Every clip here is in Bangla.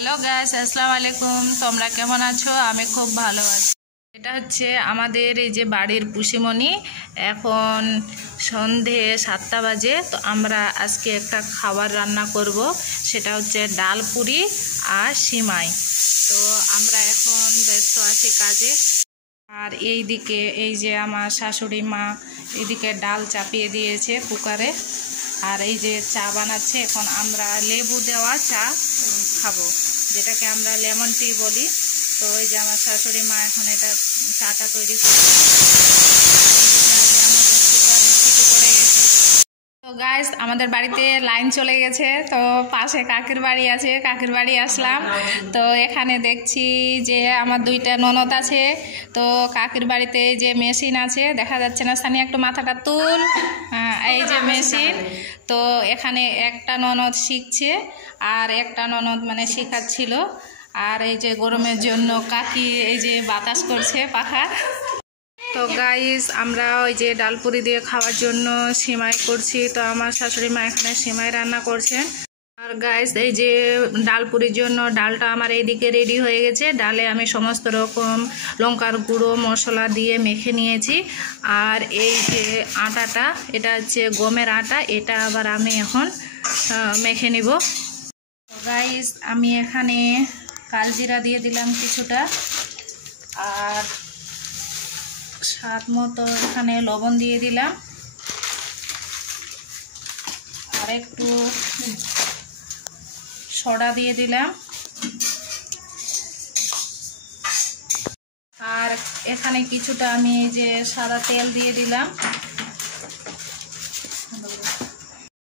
হ্যালো গাইস, আসসালামু আলাইকুম। তোমরা কেমন আছো? আমি খুব ভালো আছি। এটা হচ্ছে আমাদের এই যে বাড়ির পুষিমণি। এখন সন্ধে 7টা বাজে। তো আমরা আজকে একটা খাবার রান্না করব, সেটা হচ্ছে ডাল পুরি আর সিমাই। তো আমরা এখন ব্যস্ত আছি কাজে। আর এই দিকে এই যে আমার শাশুড়ি মা এদিকে ডাল চাপিয়ে দিয়েছে কুকারে, আর এই যে চা বানাচ্ছে। এখন আমরা লেবু দেওয়া চা খাবো, যেটাকে আমরা লেমন টি বলি। তো এই যে আমার শাশুড়ি মা এখন এটা চাটা তৈরি করছে। তো গাইস, আমাদের বাড়িতে লাইন চলে গেছে। তো পাশে কাকির বাড়ি আছে, কাকির বাড়ি আসলাম। তো এখানে দেখছি যে আমার দুইটা ননদ আছে। তো কাকির বাড়িতে যে মেশিন আছে, দেখা যাচ্ছে না, স্থানীয় একটু মাথাটা তুল। এই যে মেশিন। তো এখানে একটা ননদ শিখছে আর একটা ননদ মানে শেখাচ্ছিল। আর এই যে গরমের জন্য কাকি এই যে বাতাস করছে পাখার। তো গাইস, আমরা ওই যে ডালপুরি দিয়ে খাওয়ার জন্য সিমাই করছি। তো আমার শাশুড়ি মা এখানে সিমাই রান্না করছেন। আর গাইস, এই যে ডালপুরির জন্য ডালটা আমার এইদিকে রেডি হয়ে গেছে। ডালে আমি সমস্ত রকম লঙ্কার গুঁড়ো মশলা দিয়ে মেখে নিয়েছি। আর এই যে আটাটা, এটা হচ্ছে গমের আটা, এটা আবার আমি এখন মেখে নিব। গাইস, আমি এখানে কালজিরা দিয়ে দিলাম কিছুটা, আর স্বাদ মতো এখানে লবণ দিয়ে দিলাম, আর একটু সোডা দিয়ে দিলাম, আর এখানে কিছুটা আমি যে সাদা তেল দিয়ে দিলাম।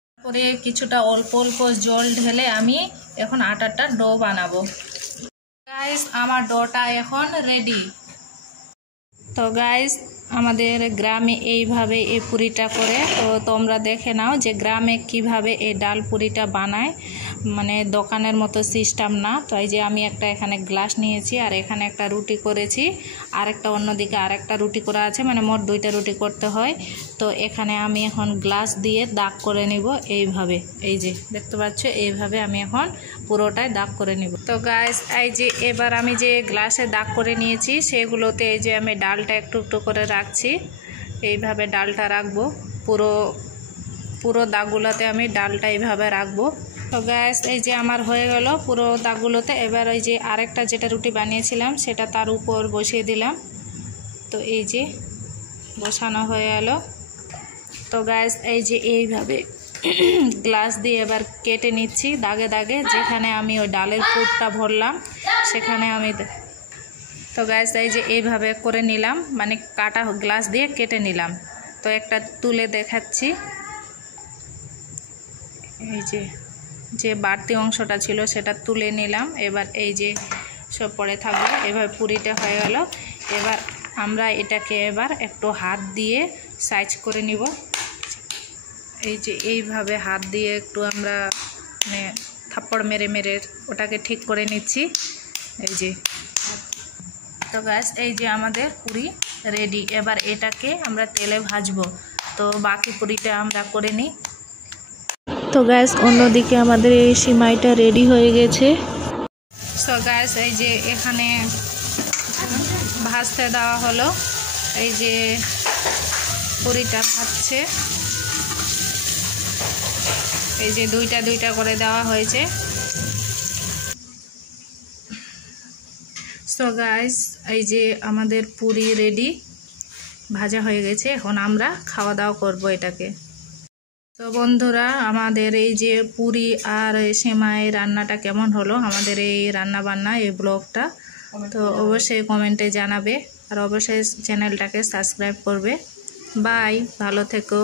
তারপরে কিছুটা অল্প অল্প জল ঢেলে আমি এখন আটাটা ডো বানাবো। গাইস, আমার ডোটা এখন রেডি। তো গাইস, আমাদের গ্রামে এইভাবে এই পুরিটা করে। তো তোমরা দেখে নাও যে গ্রামে কিভাবে এই ডাল পুরিটা বানায়, মানে দোকানের মতো সিস্টেম না। তো এই যে আমি একটা এখানে গ্লাস নিয়েছি, আর এখানে একটা রুটি করেছি, আর একটা অন্যদিকে আর একটা রুটি করা আছে, মানে মোট 2টা রুটি করতে হয়। তো এখানে আমি এখন গ্লাস দিয়ে দাগ করে নিব এইভাবে। এই যে দেখতে পাচ্ছ, এইভাবে আমি এখন পুরোটাই দাগ করে নিব। তো গাইস, এই যে এবার আমি যে গ্লাসে দাগ করে নিয়েছি, সেগুলোতে এই যে আমি ডালটা একটু একটু করে রাখছি। এইভাবে ডালটা রাখবো, পুরো দাগগুলোতে আমি ডালটা এইভাবে রাখবো। তো গাইস, এই যে আমার হয়ে গেল পুরো দাগগুলোতে। এবার ওই যে আরেকটা যেটা রুটি বানিয়েছিলাম সেটা তার উপর বসিয়ে দিলাম। তো এই যে বসানো হয়ে গেল। তো গাইস, এই যে এইভাবে গ্লাস দিয়ে এবার কেটে নিচ্ছি দাগে দাগে, যেখানে আমি ওই ডালের পুরটা ভরলাম সেখানে আমি। তো গাইস, এই যে এইভাবে করে নিলাম, মানে কাটা গ্লাস দিয়ে কেটে নিলাম। তো একটা তুলে দেখাচ্ছি। এই যে বাড়তি অংশটা ছিল সেটা তুলে নিলাম। এবার এই যে সব পড়ে থাকবে, এবার পুরিটা হয়ে গেল। এবার আমরা এটাকে এবার একটু হাত দিয়ে সাইজ করে নিব। এই যে এইভাবে হাত দিয়ে একটু আমরা মানে থাপ্পড় মেরে মেরে ওটাকে ঠিক করে নিচ্ছি। এই যে। তো গাইস, এই যে আমাদের পুরি রেডি। এবার এটাকে আমরা তেলে ভাজবো। তো বাকি পুরিটা আমরা করে নিই। তো গাইস, অন্যদিকে আমাদের এই সিমাইটা রেডি হয়ে গেছে। তো গাইস, এই যে এখানে ভাজতে দেওয়া হলো। এই যে পুরিটা ভাজছে, এই যে দুইটা দুইটা করে দেওয়া হয়েছে। সো গাইস, এই যে আমাদের পুরি রেডি, ভাজা হয়ে গেছে। এখন আমরা খাওয়া দাওয়া করব এটাকে। তো বন্ধুরা, আমাদের এই যে পুরি আর সেমাই রান্নাটা কেমন হলো, আমাদের এই রান্না বান্না এই ব্লগটা, তো অবশ্যই কমেন্টে জানাবে, আর অবশ্যই চ্যানেলটাকে সাবস্ক্রাইব করবে। বাই, ভালো থেকো।